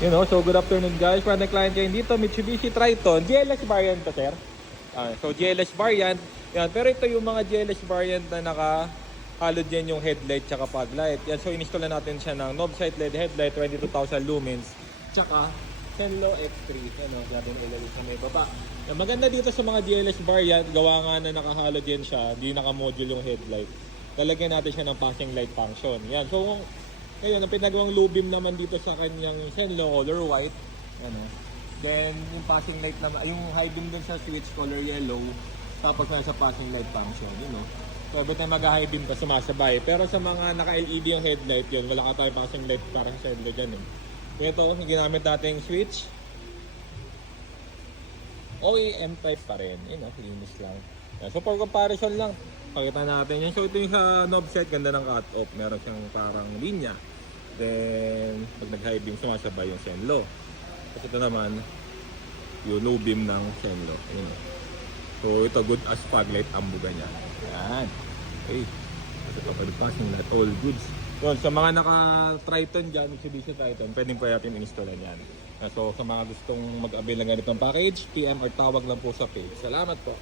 So good afternoon guys. Para client kayo dito, Mitsubishi Triton. GLS variant to sir. So GLS variant. Yan. Pero ito yung mga GLS variant na naka-halogen yung headlight tsaka fog light. Yan. So install na natin siya ng knob sight LED headlight, 22,000 lumens. Tsaka Zenlo X3. Natin ilalim sa may baba. Yan. Maganda dito sa mga GLS variant, gawa nga na naka-halogen siya, di naka-module yung headlight. Talagyan natin siya ng passing light function. Yan. So ngayon, ang pinagawang lubim naman dito sa kanyang Zenlo color white. Then, yung passing light naman, yung high beam din sa switch color yellow. Tapos na sa passing light function, So, every time mag-high beam ka, sumasabay. Pero sa mga naka-LED yung headlight yun, wala ka tayong passing light para sa Zenlo dyan So, ito, yung ginamit nating switch. OEM type pa rin. Linis lang. So, for comparison lang, pakita natin yan. So, ito yung sa knob set, ganda ng cut-off. Meron siyang parang linya. Then, pag nag-high beam, sumasabay yung Zenlo. Kasi ito naman, yung low beam ng Zenlo. So, ito, good as fog light ang buga niya. Ayan. Okay. Ito pa passing light, all goods. So, sa mga naka-Triton dyan, Mitsubishi Triton, pwedeng pa natin installan yan. So, sa mga gustong mag-avail ng ganitong package, PM or tawag lang po sa page. Salamat po.